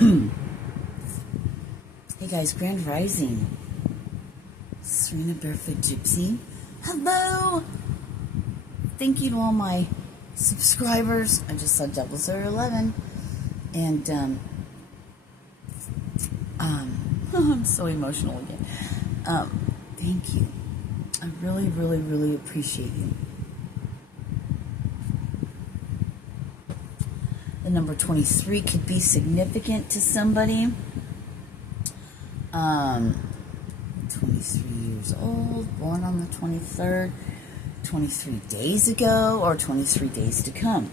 Hey guys, Grand Rising. Serena Barefoot Gypsy. Hello! Thank you to all my subscribers. I just saw 011. And, I'm so emotional again. Thank you. I really, really, really appreciate you. The number 23 could be significant to somebody. 23 years old, born on the 23rd, 23 days ago, or 23 days to come.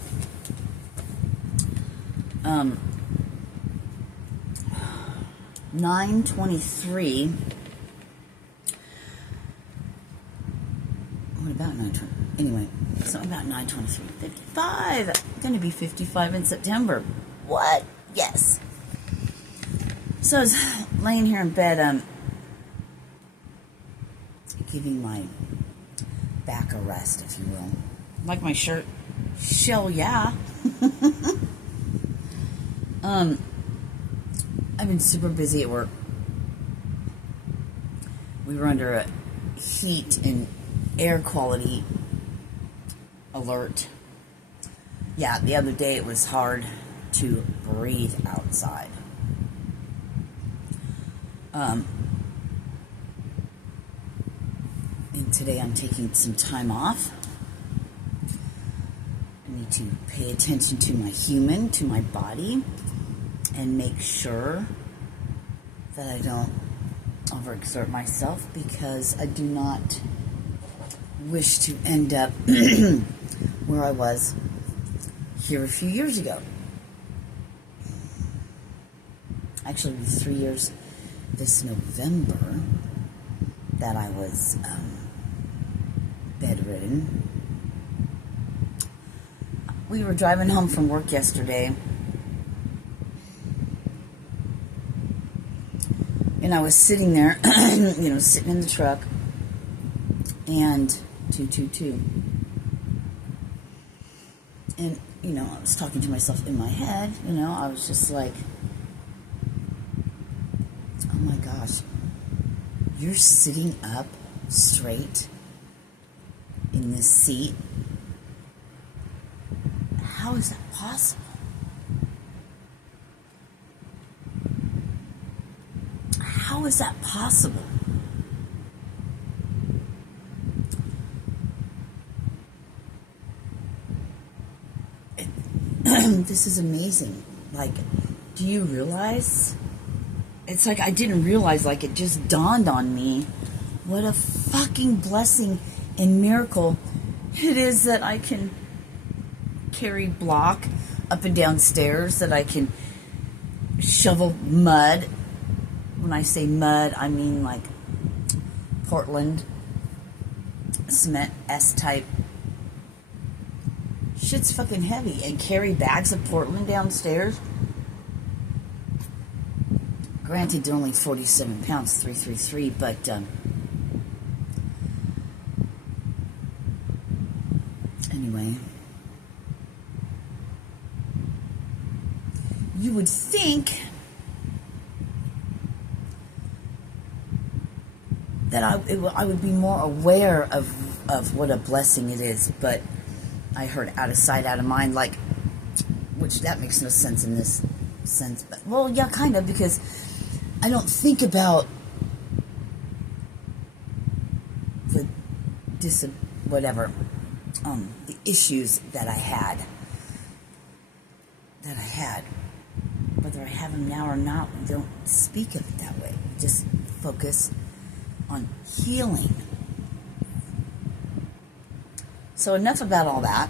923. What about 920? Anyway, something about 923. 55. I'm going to be 55 in September. What? Yes. So I was laying here in bed, giving my back a rest, if you will. Like my shirt? Shell, yeah. I've been super busy at work. We were under a heat and air quality alert. Yeah, the other day it was hard to breathe outside. And today I'm taking some time off. I need to pay attention to my human, to my body, and make sure that I don't overexert myself, because I do not wish to end up where I was here a few years ago. Actually, it was 3 years this November that I was bedridden. We were driving home from work yesterday, and I was sitting there, sitting in the truck, and 222. And, I was talking to myself in my head, I was just like, oh my gosh, you're sitting up straight in this seat? How is that possible? How is that possible? This is amazing. Like, do you realize? It's like I didn't realize, like it just dawned on me what a fucking blessing and miracle it is that I can carry block up and down stairs, that I can shovel mud. When I say mud, I mean like Portland cement S-type. Shit's fucking heavy. And carry bags of Portland downstairs. Granted, they're only 47 pounds, 333, but anyway, you would think that I would be more aware of what a blessing it is, but I heard out of sight, out of mind, like, which that makes no sense in this sense, but, well, yeah, kind of, because I don't think about the the issues that I had, whether I have them now or not. We don't speak of it that way. We just focus on healing. So enough about all that.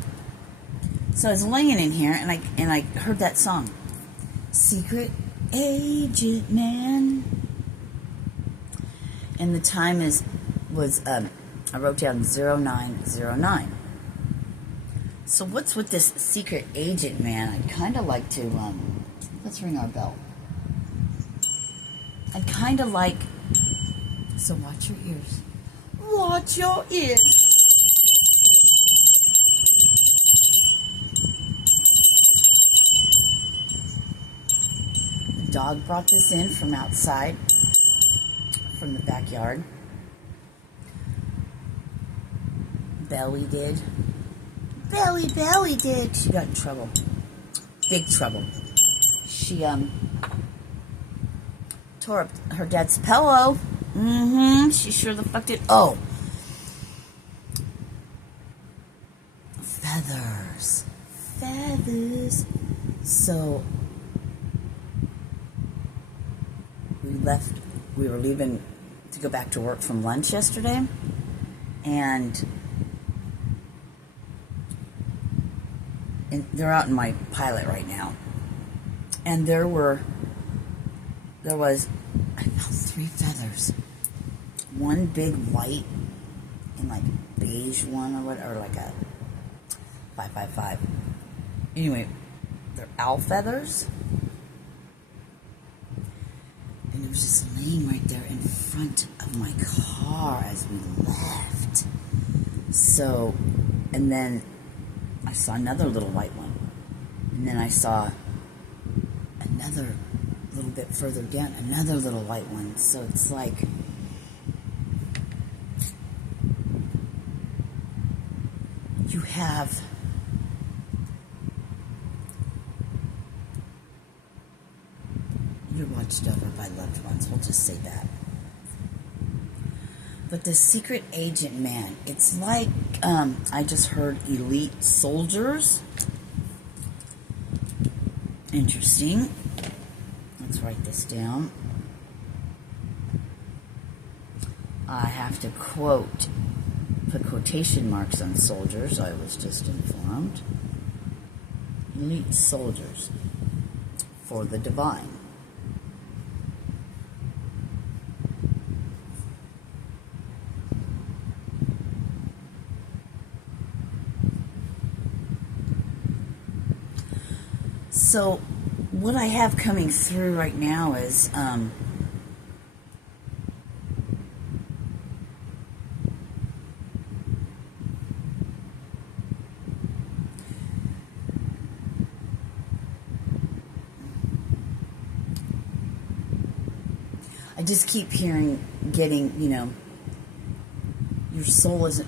So I was laying in here, and I heard that song, Secret Agent Man, and the time was I wrote down 0909. So what's with this secret agent man? I'd kind of like to let's ring our bell. I'd kind of like, so watch your ears. Watch your ears. Dog brought this in from outside, from the backyard. Belly did. Belly did. She got in trouble. Big trouble. She, tore up her dad's pillow. She sure the fuck did. Oh. Feathers. So, we were leaving to go back to work from lunch yesterday, and they're out in my Pilot right now, and there was, I found 3 feathers, one big white, and like beige one, or like a 555, anyway, they're owl feathers. And it was just laying right there in front of my car as we left. So, and then I saw another little white one. And then I saw another little bit further down, another little white one. So it's like, you have you're watched over by loved ones, we'll just say that. But the secret agent, man, it's like, I just heard elite soldiers. Interesting. Let's write this down. I have to put quotation marks on soldiers, I was just informed. Elite soldiers for the divine. So, what I have coming through right now is, I just keep getting, your soul isn't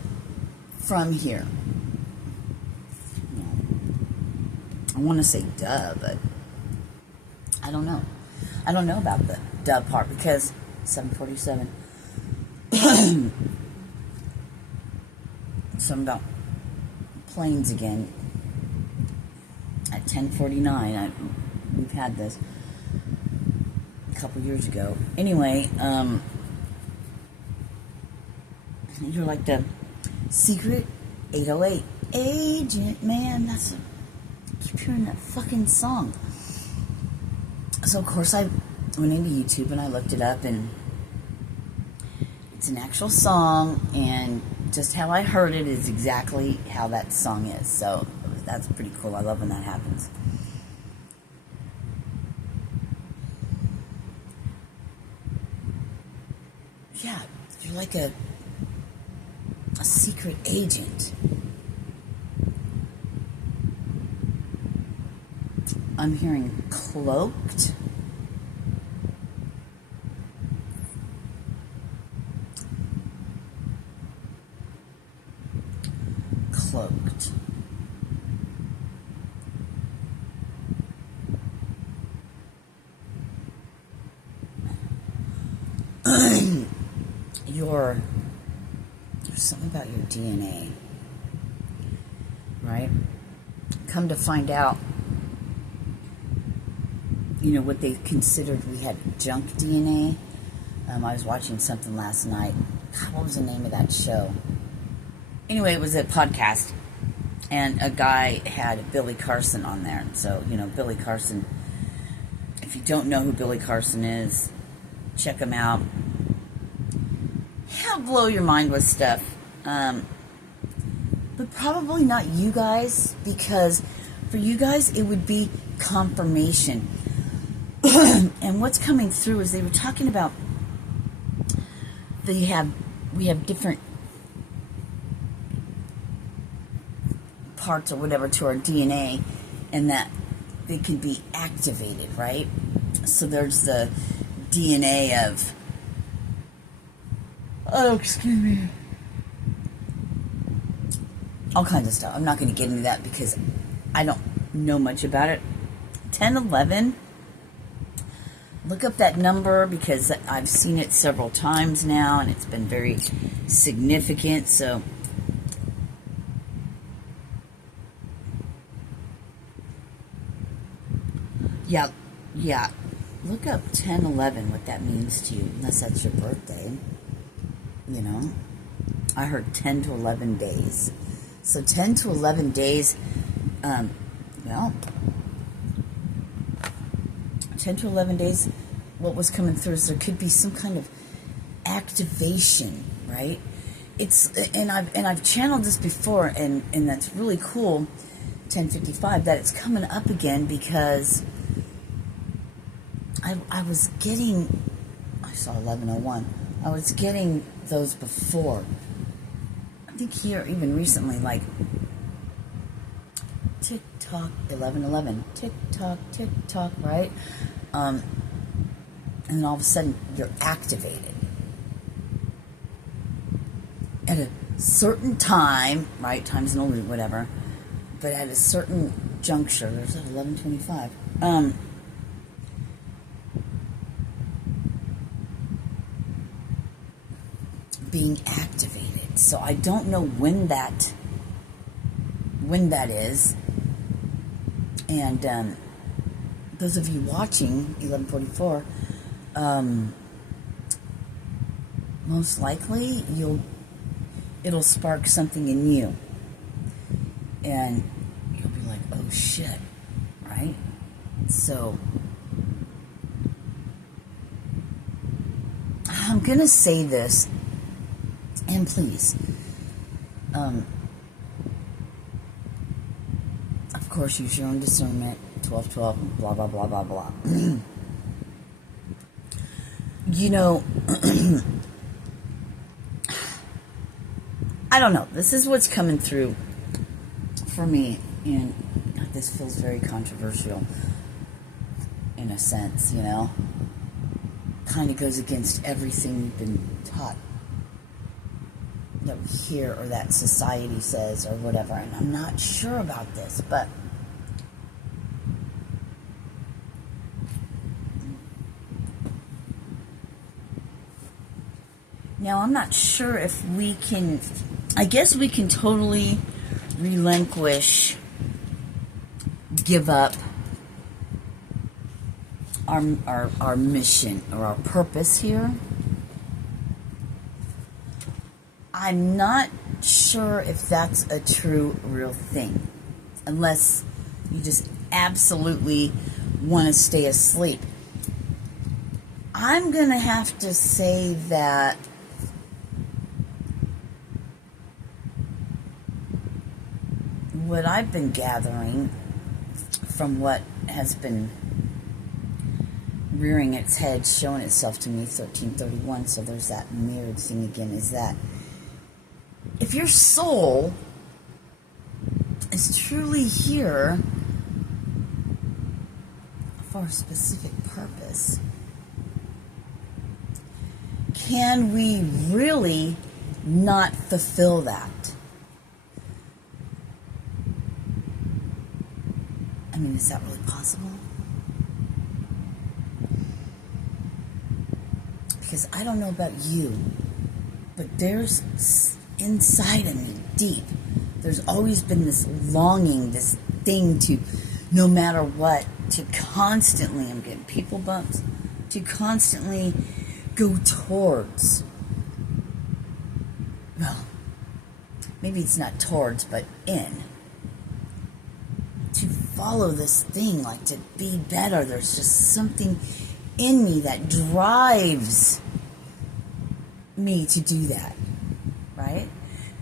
from here. I want to say duh, but I don't know. I don't know about the duh part because 747. Something about planes again at 10:49. We've had this a couple years ago. Anyway, you're like the secret 808 agent, man. I keep hearing that fucking song. So of course I went into YouTube and I looked it up, and it's an actual song, and just how I heard it is exactly how that song is. So that's pretty cool. I love when that happens. Yeah, you're like a secret agent. I'm hearing cloaked. Cloaked. There's something about your DNA, right? Come to find out, what they considered we had junk DNA. I was watching something last night. God, what was the name of that show? Anyway, it was a podcast, and a guy had Billy Carson on there. So, Billy Carson, if you don't know who Billy Carson is, check him out. He'll blow your mind with stuff. But probably not you guys, because for you guys, it would be confirmation. And what's coming through is they were talking about we have different parts or whatever to our DNA, and that they can be activated, right? So there's the DNA of, oh, excuse me, all kinds of stuff. I'm not going to get into that because I don't know much about it. 1011, look up that number because I've seen it several times now and it's been very significant. So yeah, look up 1011, what that means to you, unless that's your birthday. You know, I heard 10 to 11 days. So 10 to 11 days, well, 10 to 11 days, what was coming through is there could be some kind of activation, right? And I've channeled this before, and that's really cool, 1055, that it's coming up again because I was getting, I saw 1101, I was getting those before. I think here, even recently, like, tick-tock, 1111, tick-tock, tick-tock, right? And then all of a sudden, you're activated. At a certain time, right? Time's an old whatever. But at a certain juncture, there's that 1125. Being activated. So I don't know when that is. And those of you watching 1144, most likely it'll spark something in you, and you'll be like, oh shit, right? So I'm gonna say this, and please, of course, use your own discernment. 1212, blah blah blah blah blah. You know, I don't know. This is what's coming through for me, and this feels very controversial in a sense, you know. Kind of goes against everything we've been taught that we hear or that society says or whatever, and I'm not sure about this, but now I'm not sure if we can, I guess we can totally relinquish, give up our mission or our purpose here. I'm not sure if that's a true, real thing, unless you just absolutely want to stay asleep. I'm going to have to say that what I've been gathering from what has been rearing its head, showing itself to me, 1331, so there's that mirrored thing again, is that if your soul is truly here for a specific purpose, can we really not fulfill that? I mean, is that really possible? Because I don't know about you, but there's inside of me, deep, there's always been this longing, this thing to, no matter what, to constantly, I'm getting people bumps, to constantly go towards, well, maybe it's not towards, but in, to follow this thing, like to be better. There's just something in me that drives me to do that, right?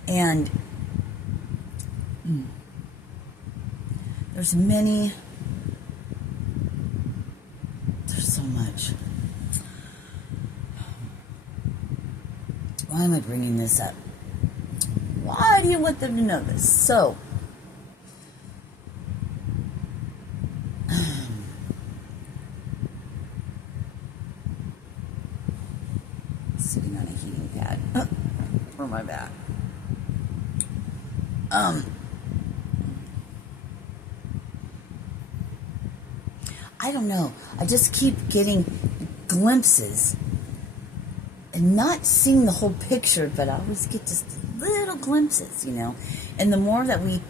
And there's so much. Why am I bringing this up? Why do you want them to know this? So, sitting on a heating pad for my back. I don't know. I just keep getting glimpses and not seeing the whole picture, but I always get just little glimpses, you know. And the more that we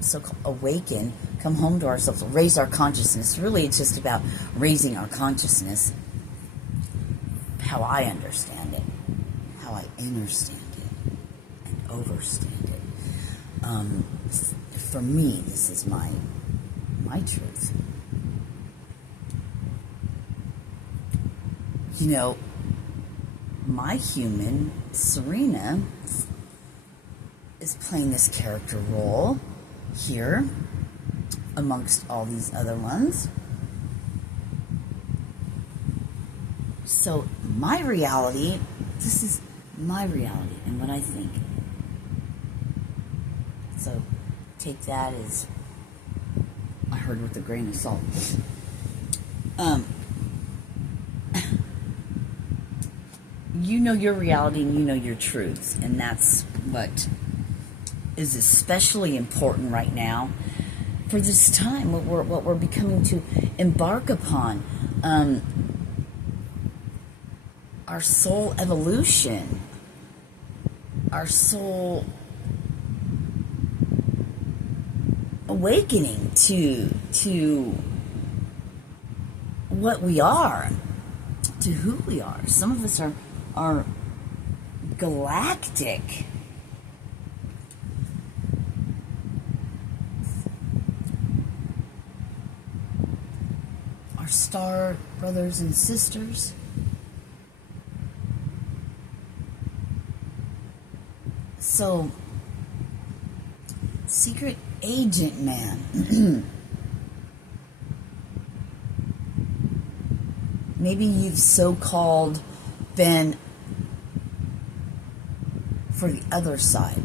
so-called awaken, come home to ourselves, raise our consciousness, really it's just about raising our consciousness, how I understand it, how I understand it, and overstand it. For me, this is my truth. You know, my human, Sirena, is playing this character role here amongst all these other ones. So my reality, this is my reality and what I think. So take that as I heard with a grain of salt. You know your reality and you know your truths, and that's what is especially important right now for this time, what we're becoming to embark upon. Our soul evolution, our soul awakening to what we are, to who we are. Some of us are galactic. Our star brothers and sisters. So, secret agent man. Maybe you've so-called been for the other side,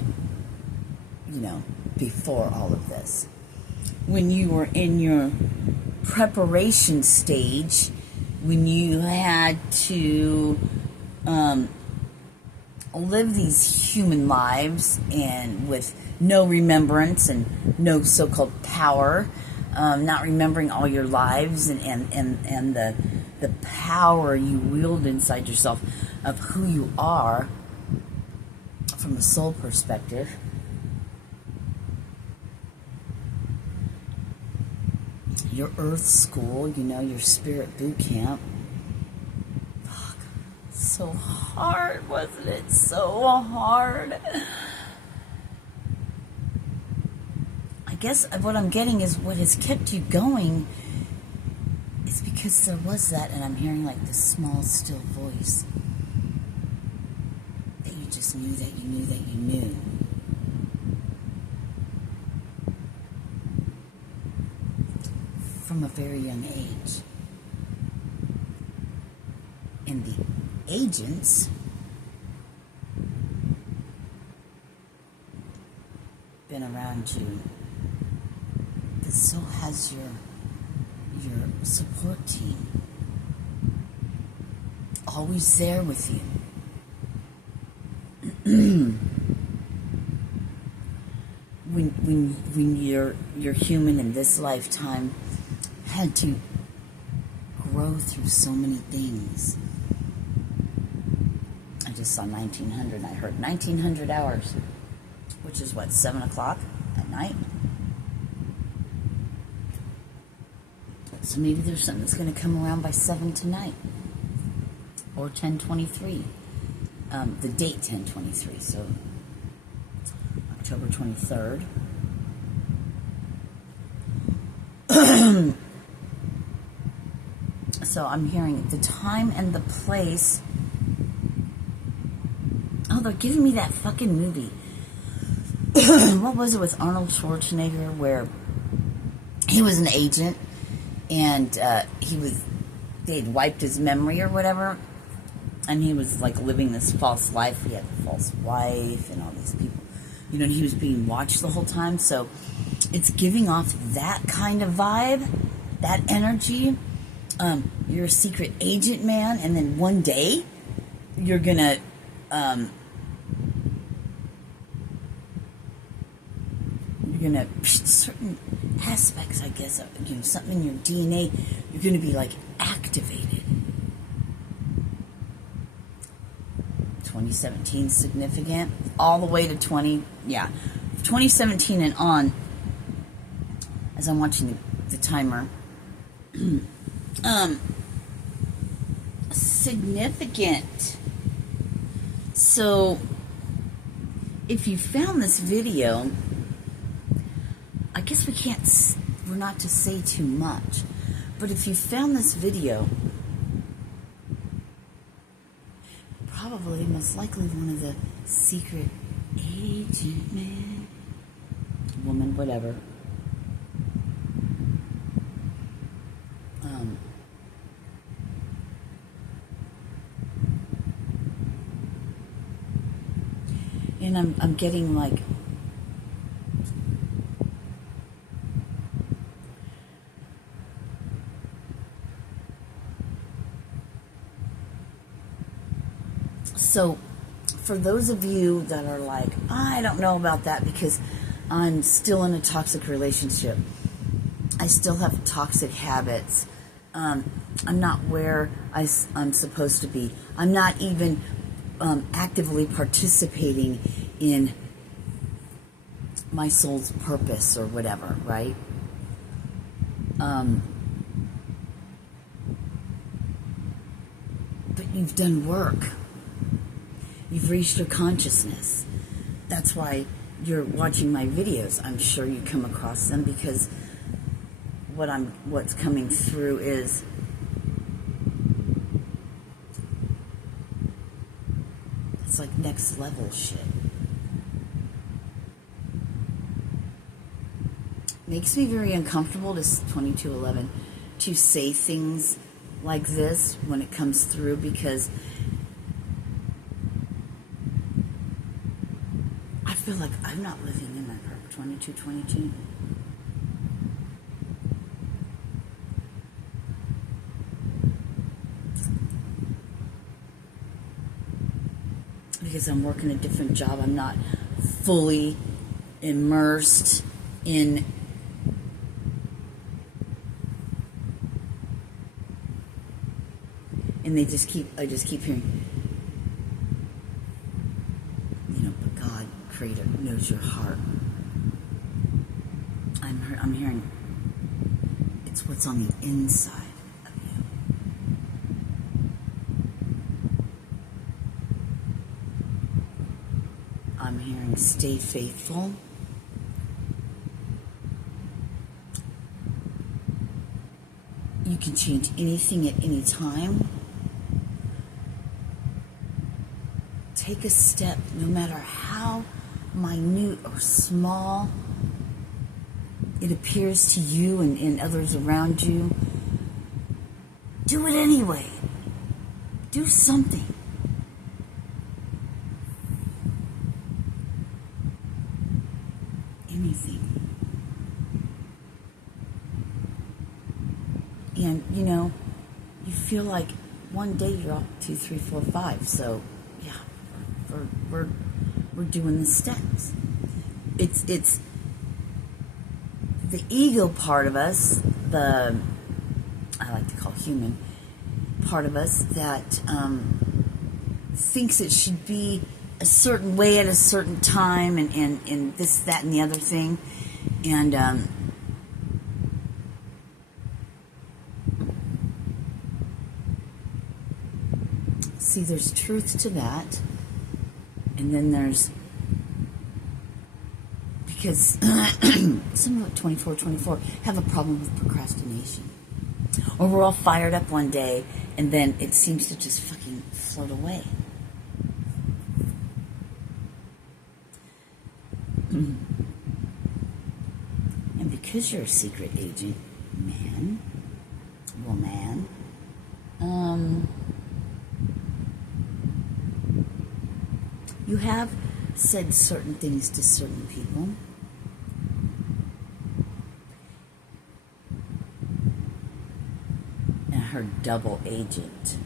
you know, before all of this. When you were in your preparation stage, when you had to live these human lives and with no remembrance and no so-called power, not remembering all your lives and the power you wield inside yourself of who you are from a soul perspective. Your earth school, you know, your spirit boot camp. Fuck. So hard, wasn't it? So hard. I guess what I'm getting is what has kept you going is because there was that, and I'm hearing like this small, still voice that you just knew that you knew that you knew. From a very young age. And the agents been around you, but so has your support team. Always there with you. when you're human in this lifetime had to grow through so many things. I just saw 1900 and I heard 1900 hours, which is what, 7 o'clock at night? So maybe there's something that's going to come around by 7 tonight. Or 10:23. The date 10:23, so October 23rd. So I'm hearing the time and the place. Oh, they're giving me that fucking movie. What was it with Arnold Schwarzenegger where he was an agent and they'd wiped his memory or whatever, and he was like living this false life. He had a false wife and all these people, you know, and he was being watched the whole time. So it's giving off that kind of vibe, that energy. You're a secret agent man, and then one day you're gonna certain aspects, I guess, of, something in your DNA, you're gonna be like activated. 2017 significant all the way to 2017 and on. As I'm watching the timer, significant. So if you found this video, I guess we're not to say too much, but if you found this video, probably most likely one of the secret agent man, woman, whatever, and I'm getting like so for those of you that are like, I don't know about that because I'm still in a toxic relationship, I still have toxic habits, I'm not where I'm supposed to be, I'm not even actively participating in my soul's purpose or whatever, right? But you've done work. You've reached your consciousness. That's why you're watching my videos. I'm sure you come across them because what's coming through is it's like next level shit. Makes me very uncomfortable, this 2211, to say things like this when it comes through, because I feel like I'm not living in my purpose. 2222. Because I'm working a different job, I'm not fully immersed in and I just keep hearing, but God, Creator, knows your heart. I'm hearing it's what's on the inside of you. I'm hearing stay faithful. You can change anything at any time. Take a step, no matter how minute or small it appears to you and others around you. Do it anyway. Do something. Anything. And, you feel like one day you're up 2, 3, 4, 5. So, yeah, we're doing the steps. It's the ego part of us, I like to call human part of us, that thinks it should be a certain way at a certain time, and this, that, and the other thing. And see, there's truth to that. And then there's, because some of 24 have a problem with procrastination. Or we're all fired up one day, and then it seems to just fucking float away. And because you're a secret agent, man, woman, you have said certain things to certain people. And I heard double agent.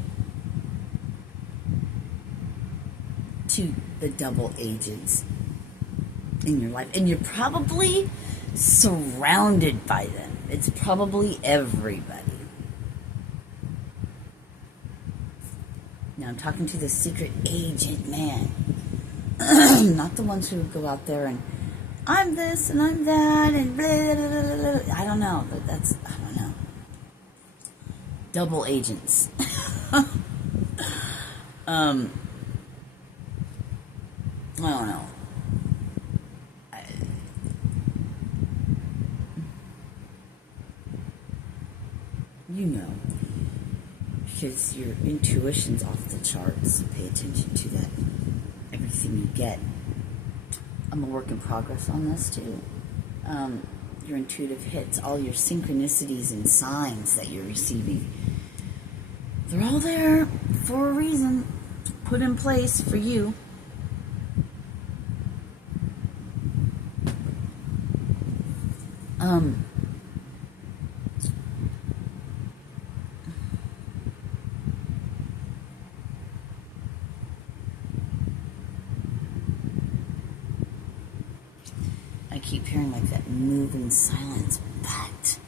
to the double agents in your life. And you're probably surrounded by them. It's probably everybody. Now I'm talking to the secret agent man. Not the ones who go out there and I'm this and I'm that and blah, blah, blah, blah. I don't know. I don't know. Double agents. I don't know. You know. Because your intuition's off the charts. Pay attention to that. Everything you get. I'm a work in progress on this too. Your intuitive hits, all your synchronicities and signs that you're receiving. They're all there for a reason. Put in place for you. I keep hearing like that move in silence, but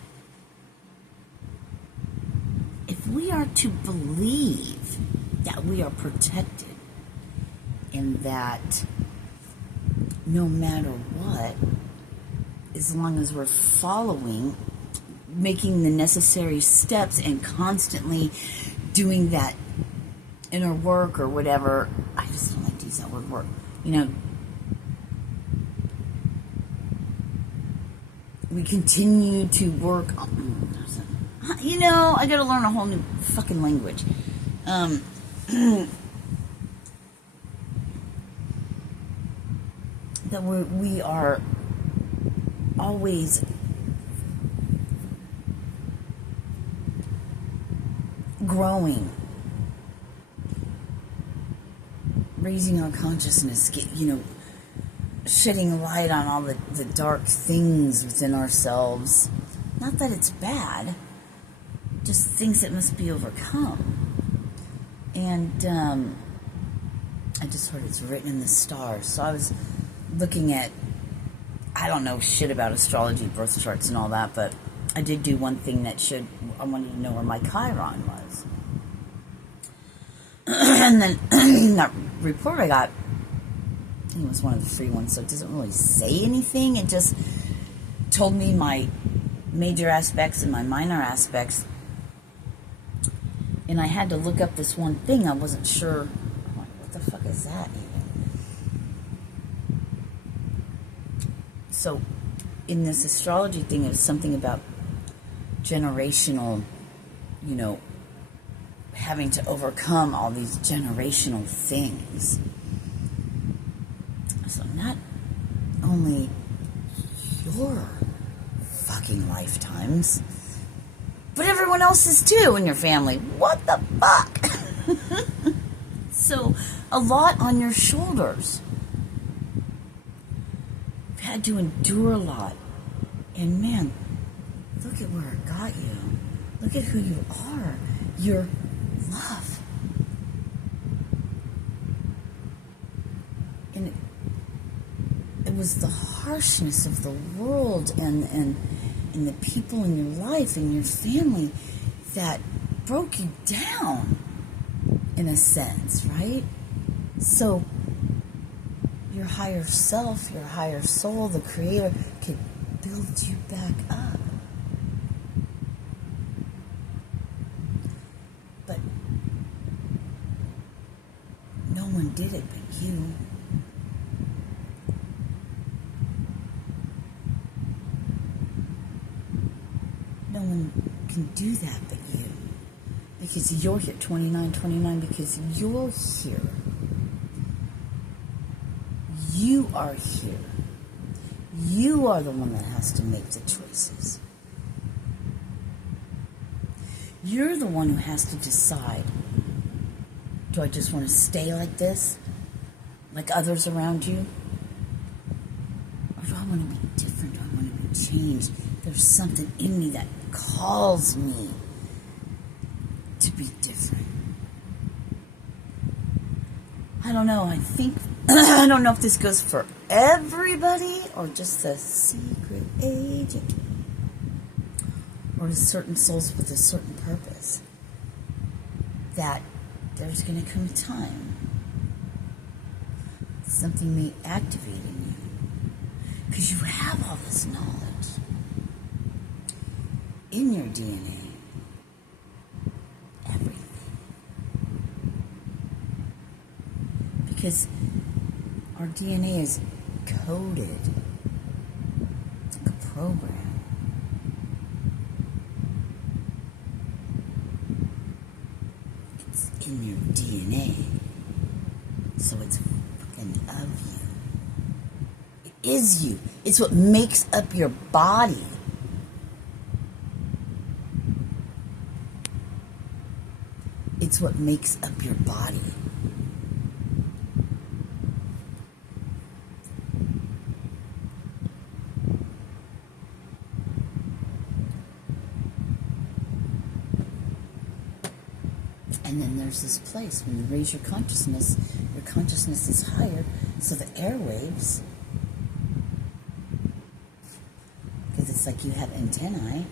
if we are to believe that we are protected and that no matter what, as long as we're following, making the necessary steps and constantly doing that inner work or whatever, I just don't like to use that word work, we continue to work on, I gotta learn a whole new fucking language. That we are always growing, raising our consciousness, shedding light on all the dark things within ourselves. Not that it's bad, just things that must be overcome. And I just heard it's written in the stars. So I was looking at, I don't know shit about astrology, birth charts and all that, but I did do one thing I wanted to know where my Chiron was. And then that report I got, it was one of the free ones, so it doesn't really say anything. It just told me my major aspects and my minor aspects. And I had to look up this one thing. I wasn't sure. I'm like, what the fuck is that even? So, in this astrology thing, it was something about generational, having to overcome all these generational things. So not only your fucking lifetimes, but everyone else's too in your family. What the fuck? So, a lot on your shoulders. You've had to endure a lot. And man, look at where it got you. Look at who you are. You're love. And it was the harshness of the world and the people in your life and your family that broke you down, in a sense, right? So your higher self, your higher soul, the Creator, could build you back up. But no one did it but you. No one can do that but you. Because you're here, 29, because you're here. You are here. You are the one that has to make the choices. You're the one who has to decide, do I just want to stay like this, like others around you? Or do I want to be different? Do I want to be changed? There's something in me that calls me to be different. I don't know, I think, I don't know if this goes for everybody or just a secret agent or to certain souls with a certain purpose, that there's going to come a time something may activate in you because you have all this knowledge in your DNA. Everything. Because our DNA is coded. It's like a program. It's in your DNA. So it's fucking of you. It is you. It's what makes up your body. It's what makes up your body. And then there's this place, when you raise your consciousness is higher, so the airwaves, because it's like you have antennae,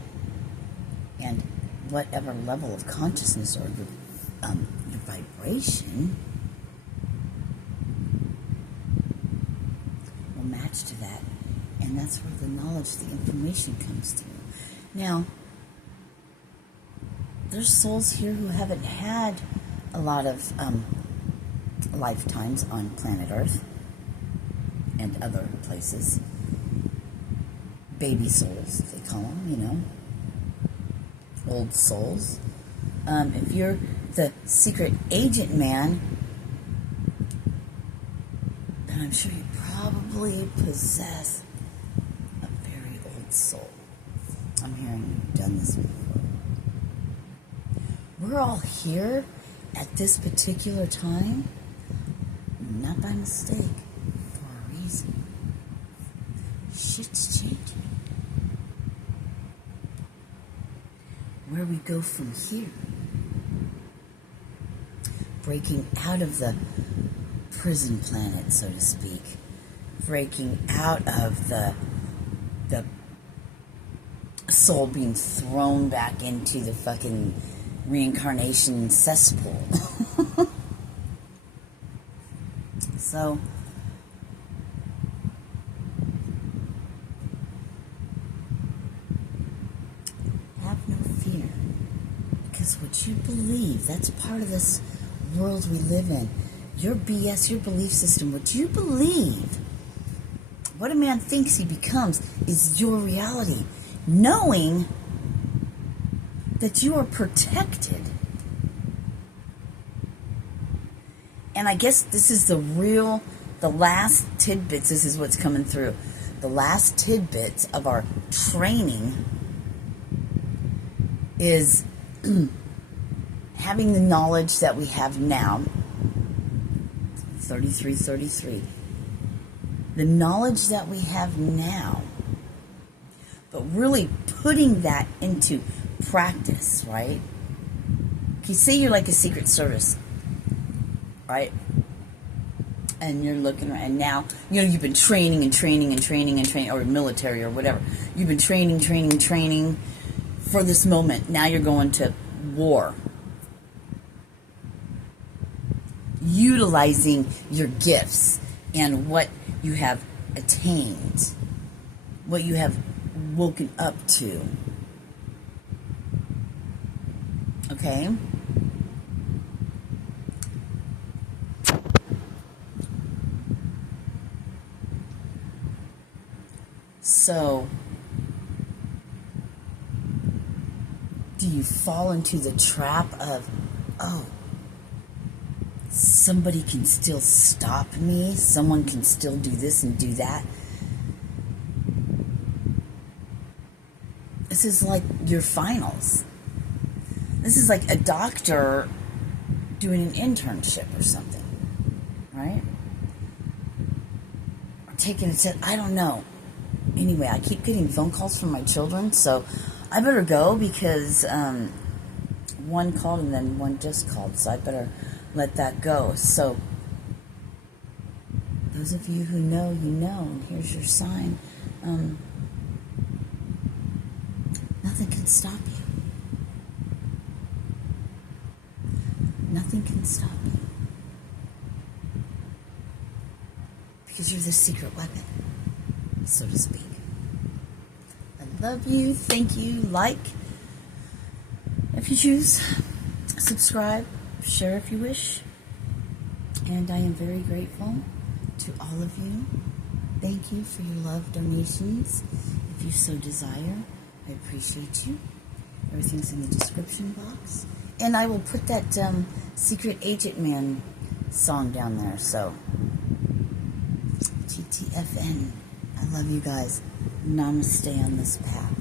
and whatever level of consciousness or your vibration will match to that, and that's where the knowledge, the information comes through. Now, there's souls here who haven't had a lot of lifetimes on planet Earth and other places. Baby souls, they call them, old souls. If you're the secret agent man, then I'm sure you probably possess a very old soul. I'm hearing you've done this before. We're all here at this particular time, not by mistake, for a reason. Shit's changing. Where we go from here, breaking out of the prison planet, so to speak, breaking out of the soul being thrown back into the fucking reincarnation cesspool. So, have no fear, because what you believe, that's part of this world we live in. Your BS, your belief system, what you believe, what a man thinks he becomes, is your reality. Knowing that you are protected. And I guess this is the last tidbits, this is what's coming through. The last tidbits of our training is having the knowledge that we have now, 33. The knowledge that we have now, but really putting that into practice, right? Okay, say you're like a Secret Service, right? And you're looking around, and now, you've been training, or military or whatever. You've been training for this moment. Now you're going to war. Utilizing your gifts and what you have attained, what you have woken up to. Okay? So, do you fall into the trap of, somebody can still stop me, someone can still do this and do that? This is like your finals. This is like a doctor doing an internship or something, right? Or taking a test, I don't know. Anyway, I keep getting phone calls from my children, so I better go because one called and then one just called, so I better let that go. So those of you who know, you know, and here's your sign. Nothing can stop you. Nothing can stop you. Because you're the secret weapon, so to speak. I love you. Thank you. Like if you choose. Subscribe. Share if you wish. And I am very grateful to all of you. Thank you for your love donations. If you so desire, I appreciate you. Everything's in the description box. And I will put that Secret Agent Man song down there. So, GTFN. I love you guys. Namaste on this path.